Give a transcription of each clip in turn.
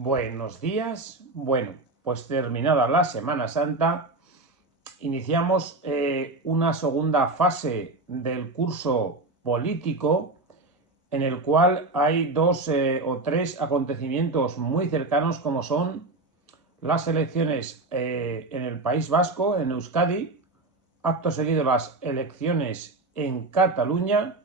Buenos días. Bueno, pues terminada la Semana Santa, iniciamos una segunda fase del curso político en el cual hay dos o tres acontecimientos muy cercanos como son las elecciones en el País Vasco, en Euskadi, acto seguido las elecciones en Cataluña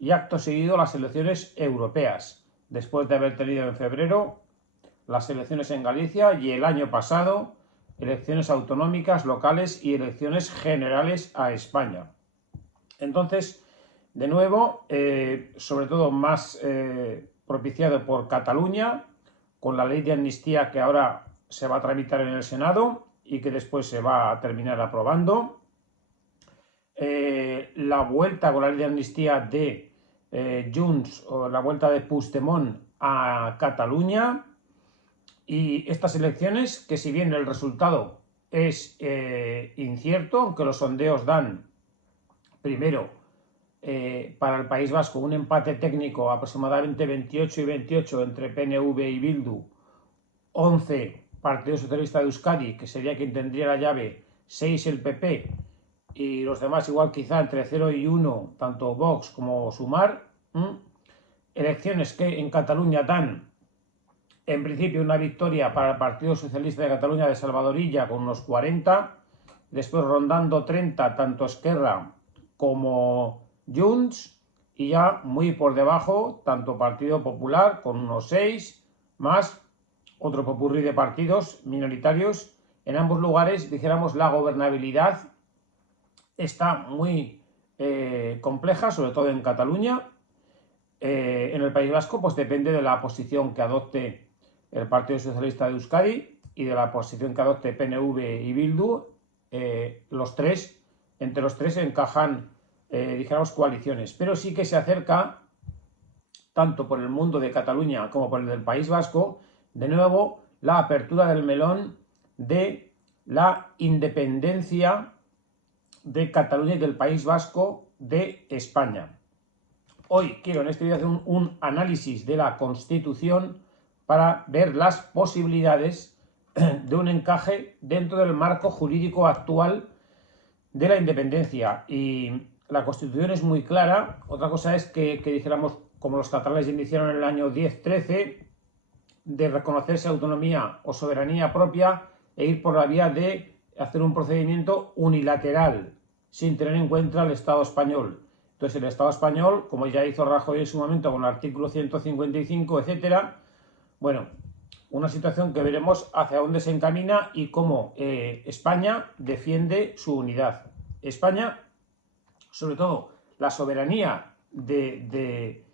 y acto seguido las elecciones europeas, después de haber tenido en febrero las elecciones en Galicia y el año pasado elecciones autonómicas, locales y elecciones generales a España. Entonces, de nuevo, sobre todo más propiciado por Cataluña, con la ley de amnistía que ahora se va a tramitar en el Senado y que después se va a terminar aprobando. La vuelta con la ley de amnistía de Junts o la vuelta de Puigdemont a Cataluña. Y estas elecciones, que si bien el resultado es incierto, aunque los sondeos dan, primero, para el País Vasco un empate técnico aproximadamente 28 y 28 entre PNV y Bildu, 11 Partido Socialista de Euskadi, que sería quien tendría la llave, 6 el PP y los demás igual quizá entre 0 y 1, tanto Vox como Sumar. Elecciones que en Cataluña dan en principio una victoria para el Partido Socialista de Cataluña de Salvador Illa con unos 40, después rondando 30 tanto Esquerra como Junts, y ya muy por debajo tanto Partido Popular con unos 6, más otro popurrí de partidos minoritarios. En ambos lugares, dijéramos, la gobernabilidad está muy compleja, sobre todo en Cataluña. En el País Vasco, pues depende de la posición que adopte el Partido Socialista de Euskadi y de la posición que adopte PNV y Bildu. Entre los tres encajan, dijéramos, coaliciones, pero sí que se acerca, tanto por el mundo de Cataluña como por el del País Vasco, de nuevo la apertura del melón de la independencia de Cataluña y del País Vasco de España. Hoy quiero en este vídeo hacer un análisis de la Constitución para ver las posibilidades de un encaje dentro del marco jurídico actual de la independencia. Y la Constitución es muy clara. Otra cosa es que dijéramos, como los catalanes iniciaron en el año 10-13, de reconocerse autonomía o soberanía propia e ir por la vía de hacer un procedimiento unilateral, sin tener en cuenta el Estado español. Entonces el Estado español, como ya hizo Rajoy en su momento con el artículo 155, etcétera, bueno, una situación que veremos hacia dónde se encamina y cómo España defiende su unidad. España, sobre todo, la soberanía de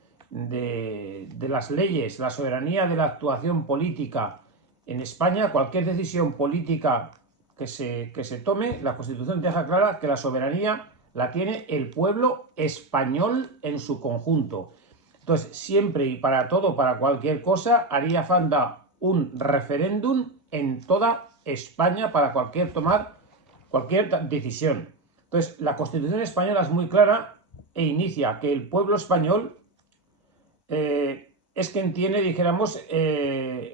las leyes, la soberanía de la actuación política en España, cualquier decisión política que se tome, la Constitución deja clara que la soberanía la tiene el pueblo español en su conjunto. Entonces, siempre y para todo, para cualquier cosa, haría falta un referéndum en toda España para tomar cualquier decisión. Entonces, la Constitución española es muy clara e inicia que el pueblo español es quien tiene, dijéramos,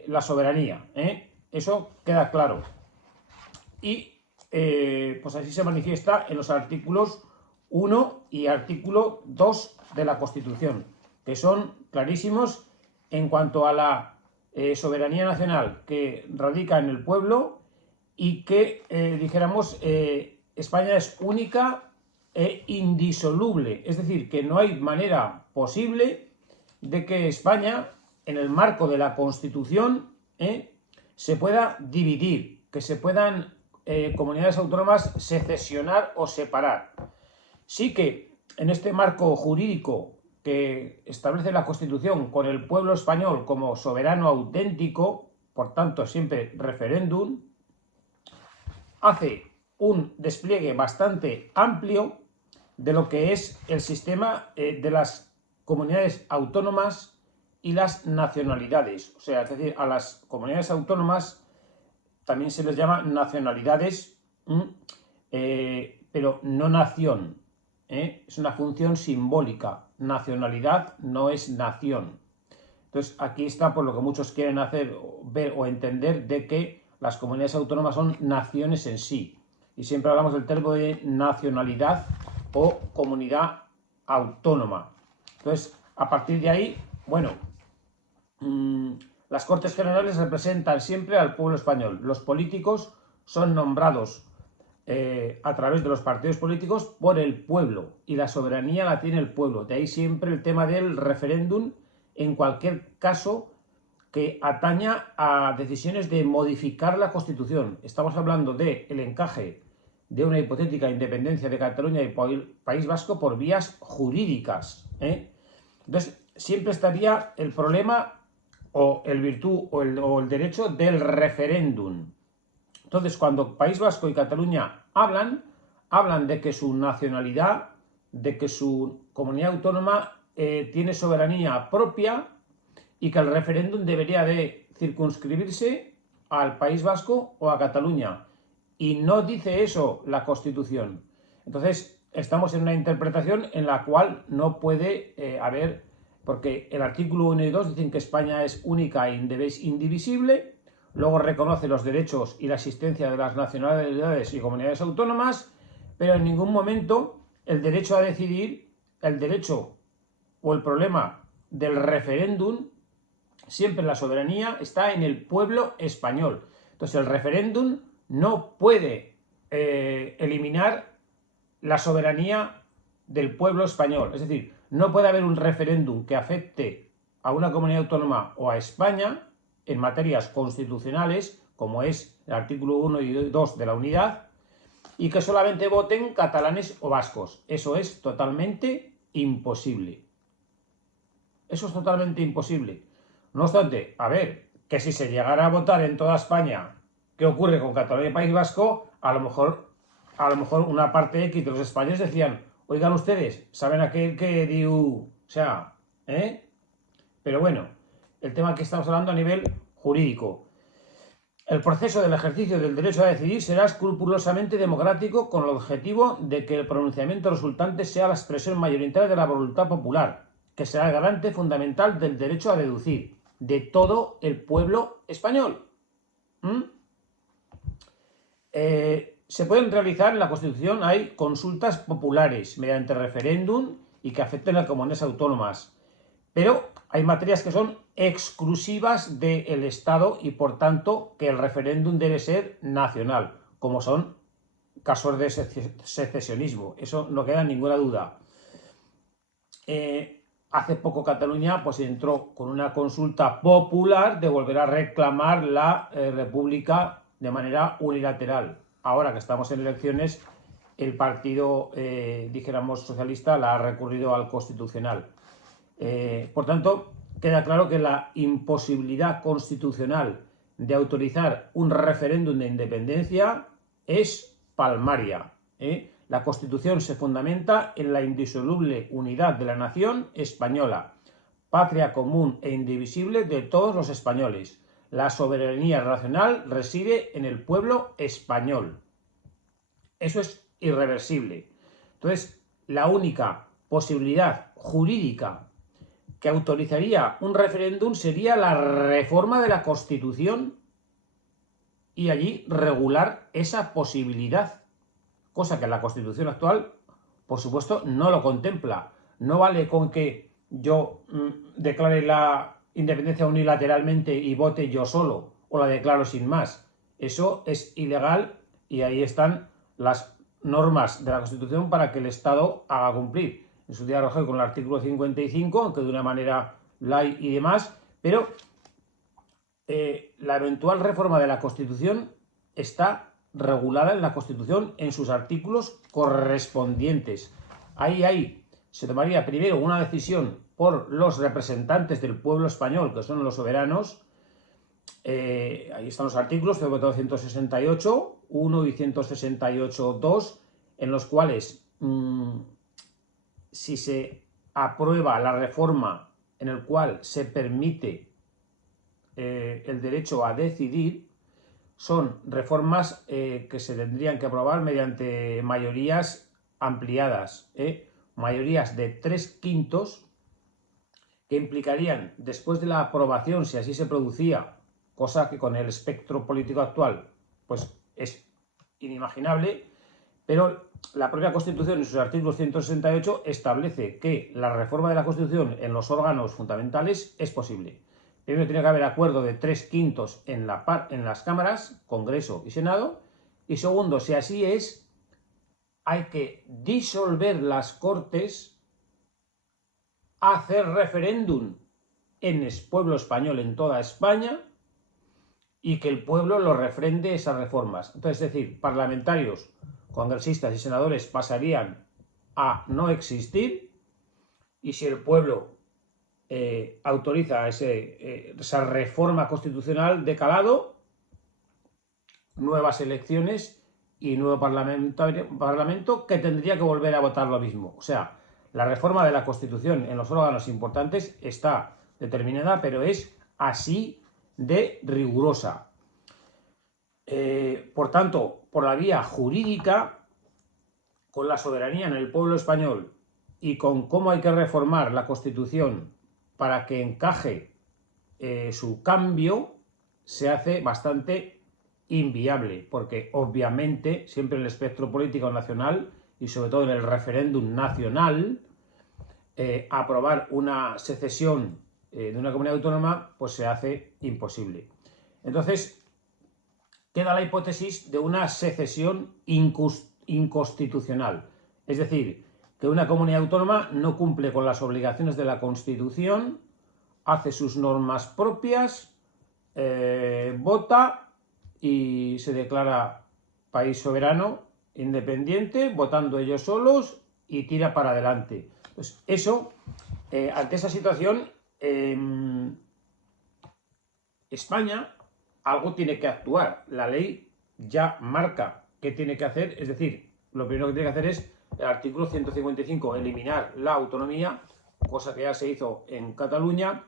la soberanía. Eso queda claro. Y pues así se manifiesta en los artículos 1 y artículo 2 de la Constitución, que son clarísimos en cuanto a la soberanía nacional que radica en el pueblo y que, dijéramos, España es única e indisoluble. Es decir, que no hay manera posible de que España, en el marco de la Constitución, se pueda dividir, que se puedan comunidades autónomas secesionar o separar. Sí que en este marco jurídico que establece la Constitución con el pueblo español como soberano auténtico, por tanto siempre referéndum, hace un despliegue bastante amplio de lo que es el sistema de las comunidades autónomas y las nacionalidades. O sea, es decir, a las comunidades autónomas también se les llama nacionalidades, pero no nación. Es una función simbólica. Nacionalidad no es nación. Entonces, aquí está por lo que muchos quieren hacer, ver o entender de que las comunidades autónomas son naciones en sí. Y siempre hablamos del término de nacionalidad o comunidad autónoma. Entonces, a partir de ahí, bueno, las Cortes Generales representan siempre al pueblo español. Los políticos son nombrados a través de los partidos políticos por el pueblo y la soberanía la tiene el pueblo. De ahí siempre el tema del referéndum en cualquier caso que ataña a decisiones de modificar la Constitución. Estamos hablando del encaje de una hipotética independencia de Cataluña y País Vasco por vías jurídicas. Entonces, siempre estaría el problema o el virtud o el derecho del referéndum. Entonces, cuando País Vasco y Cataluña hablan de que su nacionalidad, de que su comunidad autónoma tiene soberanía propia y que el referéndum debería de circunscribirse al País Vasco o a Cataluña. Y no dice eso la Constitución. Entonces, estamos en una interpretación en la cual no puede haber, porque el artículo 1 y 2 dicen que España es única e indivisible, luego reconoce los derechos y la existencia de las nacionalidades y comunidades autónomas, pero en ningún momento el derecho a decidir, el derecho o el problema del referéndum, siempre la soberanía está en el pueblo español. Entonces el referéndum no puede eliminar la soberanía del pueblo español. Es decir, no puede haber un referéndum que afecte a una comunidad autónoma o a España en materias constitucionales, como es el artículo 1 y 2 de la unidad, y que solamente voten catalanes o vascos. Eso es totalmente imposible. Eso es totalmente imposible. No obstante, a ver, que si se llegara a votar en toda España, ¿qué ocurre con Cataluña y País Vasco? A lo mejor una parte X de los españoles decían, oigan ustedes, ¿saben aquel que dio? O sea, Pero bueno, el tema que estamos hablando a nivel jurídico. El proceso del ejercicio del derecho a decidir será escrupulosamente democrático con el objetivo de que el pronunciamiento resultante sea la expresión mayoritaria de la voluntad popular, que será el garante fundamental del derecho a deducir de todo el pueblo español. Se pueden realizar en la Constitución, hay consultas populares mediante referéndum y que afecten a comunidades autónomas, pero hay materias que son exclusivas del Estado y por tanto que el referéndum debe ser nacional, como son casos de secesionismo, eso no queda ninguna duda. Hace poco Cataluña pues entró con una consulta popular de volver a reclamar la república de manera unilateral. Ahora que estamos en elecciones, el partido, dijéramos, socialista la ha recurrido al Constitucional. Por tanto, queda claro que la imposibilidad constitucional de autorizar un referéndum de independencia es palmaria. La Constitución se fundamenta en la indisoluble unidad de la nación española, patria común e indivisible de todos los españoles. La soberanía nacional reside en el pueblo español. Eso es irreversible. Entonces, la única posibilidad jurídica que autorizaría un referéndum sería la reforma de la Constitución y allí regular esa posibilidad, cosa que la Constitución actual, por supuesto, no lo contempla. No vale con que yo declare la independencia unilateralmente y vote yo solo, o la declaro sin más. Eso es ilegal y ahí están las normas de la Constitución para que el Estado haga cumplir. En su día Rajoy con el artículo 55, aunque de una manera light y demás, pero la eventual reforma de la Constitución está regulada en la Constitución en sus artículos correspondientes. Ahí se tomaría primero una decisión por los representantes del pueblo español, que son los soberanos. Ahí están los artículos 168, 1 y 168, 2, en los cuales si se aprueba la reforma en el cual se permite el derecho a decidir, son reformas que se tendrían que aprobar mediante mayorías ampliadas, mayorías de 3/5, que implicarían, después de la aprobación, si así se producía, cosa que con el espectro político actual pues es inimaginable, pero la propia Constitución en sus artículos 168 establece que la reforma de la Constitución en los órganos fundamentales es posible. Primero tiene que haber acuerdo de 3/5 en las cámaras, Congreso y Senado, y segundo, si así es, hay que disolver las Cortes, hacer referéndum en el pueblo español en toda España y que el pueblo lo refrende esas reformas. Entonces, es decir, parlamentarios, congresistas y senadores pasarían a no existir, y si el pueblo autoriza esa reforma constitucional de calado, nuevas elecciones y nuevo parlamento que tendría que volver a votar lo mismo. O sea, la reforma de la Constitución en los órganos importantes está determinada, pero es así de rigurosa. Por tanto, por la vía jurídica, con la soberanía en el pueblo español y con cómo hay que reformar la Constitución para que encaje su cambio, se hace bastante inviable, porque obviamente siempre en el espectro político nacional y sobre todo en el referéndum nacional, aprobar una secesión de una comunidad autónoma pues se hace imposible. Entonces queda la hipótesis de una secesión inconstitucional, es decir, que una comunidad autónoma no cumple con las obligaciones de la Constitución, hace sus normas propias, vota y se declara país soberano, independiente, votando ellos solos y tira para adelante. Pues eso, ante esa situación, España algo tiene que actuar. La ley ya marca qué tiene que hacer, es decir, lo primero que tiene que hacer es el artículo 155, eliminar la autonomía, cosa que ya se hizo en Cataluña,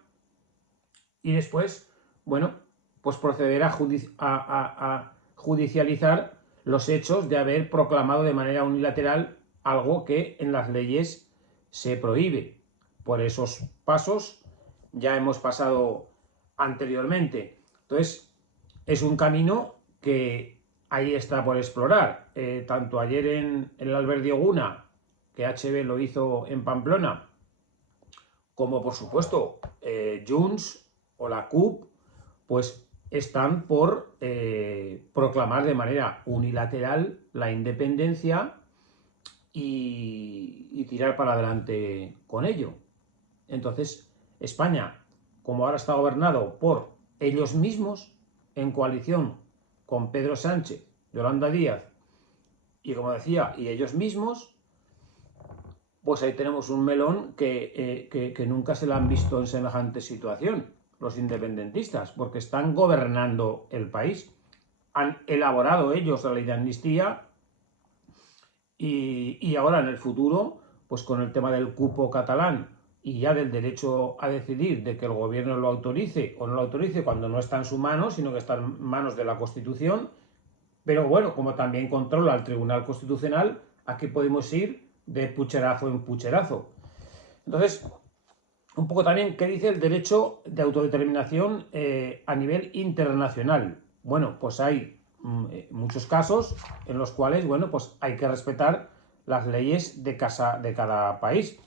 y después, bueno, pues proceder a judicializar los hechos de haber proclamado de manera unilateral algo que en las leyes se prohíbe. Por esos pasos ya hemos pasado anteriormente. Entonces, es un camino que ahí está por explorar. Tanto ayer en el Alberdi Oguna, que HB lo hizo en Pamplona, como por supuesto Junts o la CUP, pues están por proclamar de manera unilateral la independencia y tirar para adelante con ello. Entonces, España, como ahora está gobernado por ellos mismos, en coalición con Pedro Sánchez, Yolanda Díaz, y como decía, y ellos mismos, pues ahí tenemos un melón que nunca se la han visto en semejante situación, los independentistas, porque están gobernando el país. Han elaborado ellos la ley de amnistía y ahora en el futuro, pues con el tema del cupo catalán y ya del derecho a decidir, de que el gobierno lo autorice o no lo autorice cuando no está en su mano, sino que está en manos de la Constitución. Pero bueno, como también controla el Tribunal Constitucional, aquí podemos ir de pucherazo en pucherazo. Entonces, un poco también, ¿qué dice el derecho de autodeterminación a nivel internacional? Bueno, pues hay muchos casos en los cuales, bueno, pues hay que respetar las leyes de cada país.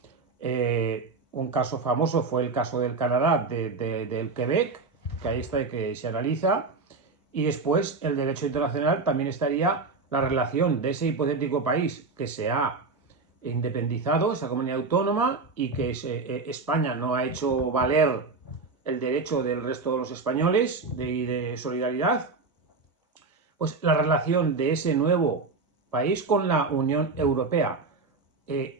Un caso famoso fue el caso del Canadá, del Quebec, que ahí está, que se analiza, y después el derecho internacional también estaría la relación de ese hipotético país que se ha independizado, esa comunidad autónoma, y que España no ha hecho valer el derecho del resto de los españoles de solidaridad, pues la relación de ese nuevo país con la Unión Europea.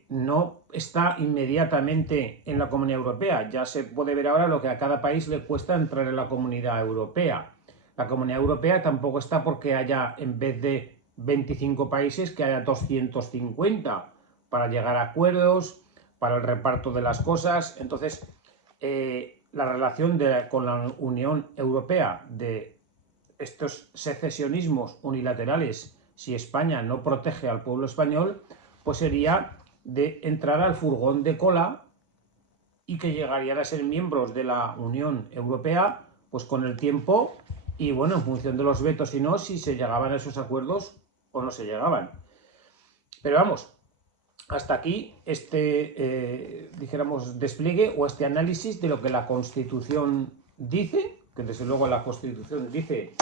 No está inmediatamente en la Comunidad Europea. Ya se puede ver ahora lo que a cada país le cuesta entrar en la Comunidad Europea. La Comunidad Europea tampoco está porque haya, en vez de 25 países, que haya 250 para llegar a acuerdos, para el reparto de las cosas. Entonces, la relación con la Unión Europea de estos secesionismos unilaterales, si España no protege al pueblo español, pues sería de entrar al furgón de cola y que llegarían a ser miembros de la Unión Europea, pues con el tiempo y bueno, en función de los vetos y no, si se llegaban a esos acuerdos o no se llegaban. Pero vamos, hasta aquí dijéramos, despliegue o este análisis de lo que la Constitución dice, que desde luego la Constitución dice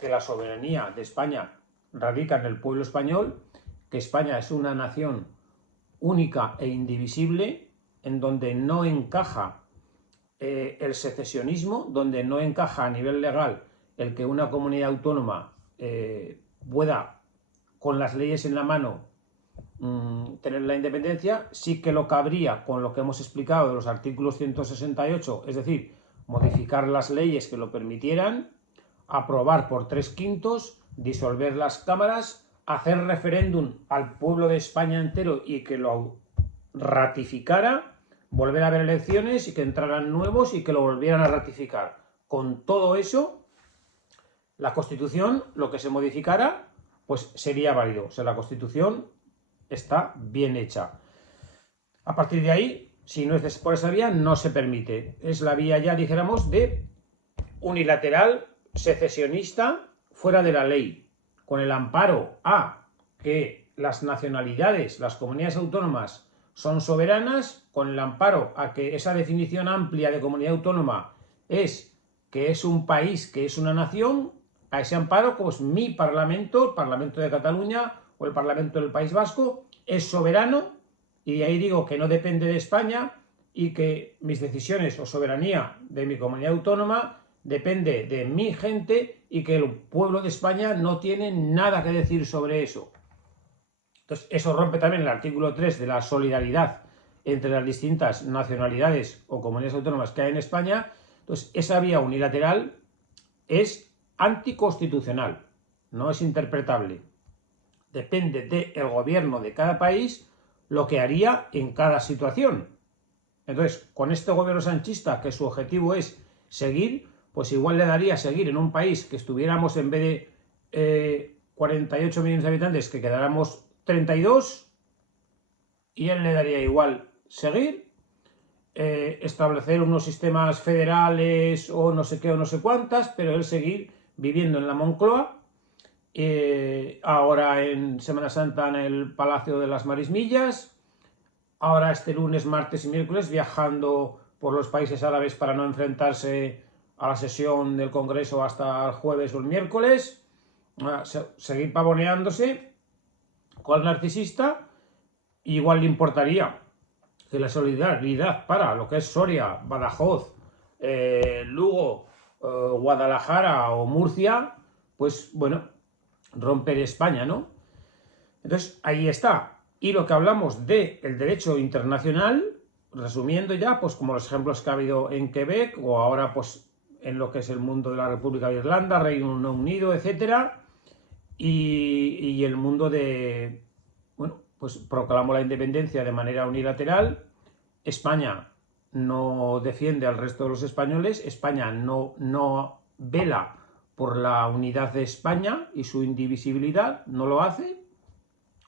que la soberanía de España radica en el pueblo español, que España es una nación única e indivisible, en donde no encaja el secesionismo, donde no encaja a nivel legal el que una comunidad autónoma pueda, con las leyes en la mano, tener la independencia. Sí que lo cabría con lo que hemos explicado de los artículos 168, es decir, modificar las leyes que lo permitieran, aprobar por 3/5, disolver las cámaras, hacer referéndum al pueblo de España entero y que lo ratificara, volver a haber elecciones y que entraran nuevos y que lo volvieran a ratificar. Con todo eso, la Constitución, lo que se modificara, pues sería válido. O sea, la Constitución está bien hecha. A partir de ahí, si no es por esa vía, no se permite. Es la vía ya, dijéramos, de unilateral, secesionista, fuera de la ley, con el amparo a que las nacionalidades, las comunidades autónomas son soberanas, con el amparo a que esa definición amplia de comunidad autónoma es que es un país, que es una nación. A ese amparo, pues mi Parlamento, el Parlamento de Cataluña o el Parlamento del País Vasco, es soberano, y de ahí digo que no depende de España y que mis decisiones o soberanía de mi comunidad autónoma depende de mi gente y que el pueblo de España no tiene nada que decir sobre eso. Entonces, eso rompe también el artículo 3 de la solidaridad entre las distintas nacionalidades o comunidades autónomas que hay en España. Entonces, esa vía unilateral es anticonstitucional, no es interpretable. Depende del gobierno de cada país lo que haría en cada situación. Entonces, con este gobierno sanchista, que su objetivo es seguir, pues igual le daría seguir en un país que estuviéramos, en vez de 48 millones de habitantes, que quedáramos 32, y él le daría igual seguir, establecer unos sistemas federales o no sé qué o no sé cuántas, pero él seguir viviendo en la Moncloa, ahora en Semana Santa en el Palacio de las Marismillas, ahora este lunes, martes y miércoles viajando por los países árabes para no enfrentarse a la sesión del Congreso hasta el jueves o el miércoles, seguir pavoneándose con el narcisista. Igual le importaría que la solidaridad para lo que es Soria, Badajoz, Lugo, Guadalajara o Murcia, pues bueno, romper España, ¿no? Entonces, ahí está. Y lo que hablamos del derecho internacional, resumiendo ya, pues como los ejemplos que ha habido en Quebec o ahora pues en lo que es el mundo de la República de Irlanda, Reino Unido, etcétera, y el mundo de, bueno, pues proclamó la independencia de manera unilateral. España no defiende al resto de los españoles, España no vela por la unidad de España y su indivisibilidad, no lo hace,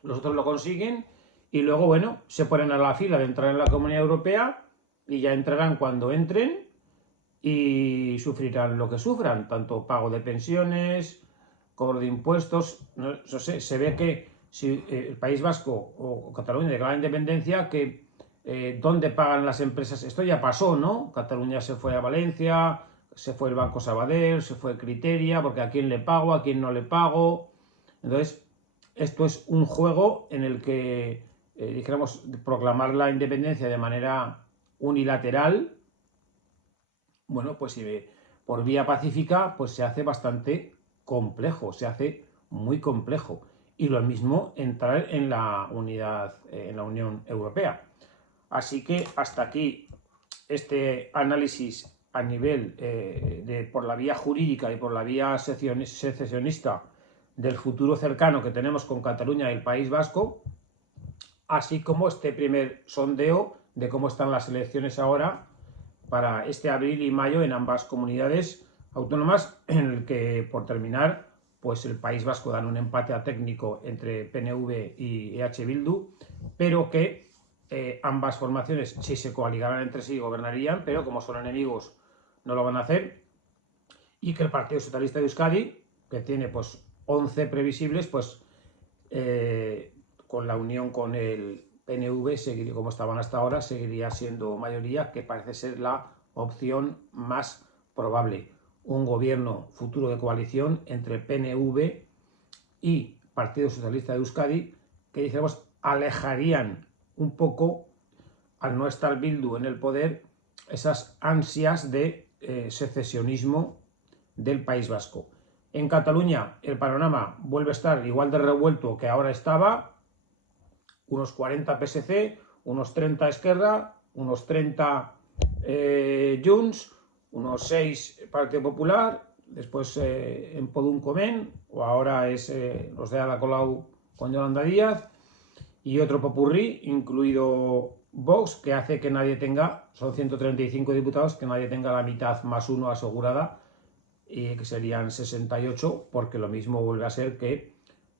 los otros lo consiguen y luego, bueno, se ponen a la fila de entrar en la Comunidad Europea y ya entrarán cuando entren y sufrirán lo que sufran, tanto pago de pensiones, cobro de impuestos, no sé, se ve que si el País Vasco o Cataluña declara la independencia, que ¿dónde pagan las empresas? Esto ya pasó, ¿no? Cataluña se fue a Valencia, se fue el Banco Sabadell, se fue Criteria, porque a quién le pago, a quién no le pago. Entonces, esto es un juego en el que, dijéramos, proclamar la independencia de manera unilateral, bueno, pues por vía pacífica, pues se hace bastante complejo, se hace muy complejo. Y lo mismo entrar en la unidad, en la Unión Europea. Así que hasta aquí este análisis a nivel por la vía jurídica y por la vía secesionista del futuro cercano que tenemos con Cataluña y el País Vasco, así como este primer sondeo de cómo están las elecciones ahora para este abril y mayo en ambas comunidades autónomas, en el que, por terminar, pues el País Vasco dan un empate a técnico entre PNV y EH Bildu, pero que ambas formaciones, si se coaligaran entre sí, gobernarían, pero como son enemigos no lo van a hacer, y que el Partido Socialista de Euskadi, que tiene pues 11 previsibles, pues con la unión con el PNV, seguiría, como estaban hasta ahora, seguiría siendo mayoría, que parece ser la opción más probable. Un gobierno futuro de coalición entre PNV y Partido Socialista de Euskadi, que dijéramos alejarían un poco, al no estar Bildu en el poder, esas ansias de secesionismo del País Vasco. En Cataluña el panorama vuelve a estar igual de revuelto que ahora estaba, unos 40 PSC, unos 30 Esquerra, unos 30 Junts, unos 6 Partido Popular, después en Podun Comén, o ahora es los de Ada Colau con Yolanda Díaz, y otro popurrí, incluido Vox, que hace que nadie tenga, son 135 diputados, que nadie tenga la mitad más uno asegurada, y que serían 68, porque lo mismo vuelve a ser que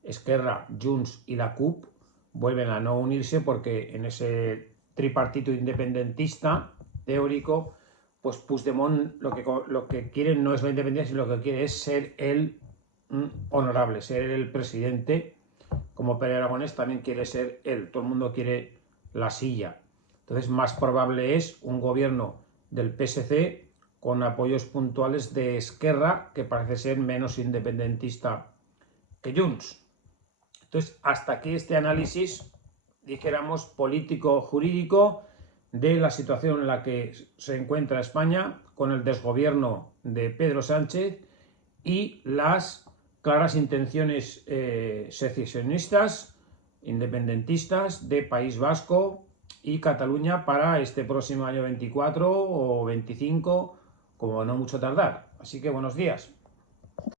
Esquerra, Junts y la CUP vuelven a no unirse, porque en ese tripartito independentista teórico, pues Puigdemont lo que quiere no es la independencia, sino lo que quiere es ser el honorable, ser el presidente, como Pere Aragonés también quiere ser él, todo el mundo quiere la silla. Entonces más probable es un gobierno del PSC con apoyos puntuales de Esquerra, que parece ser menos independentista que Junts. Entonces, hasta aquí este análisis, dijéramos, político-jurídico de la situación en la que se encuentra España con el desgobierno de Pedro Sánchez y las claras intenciones secesionistas, independentistas de País Vasco y Cataluña para este próximo año 24 o 25, como no mucho tardar. Así que buenos días.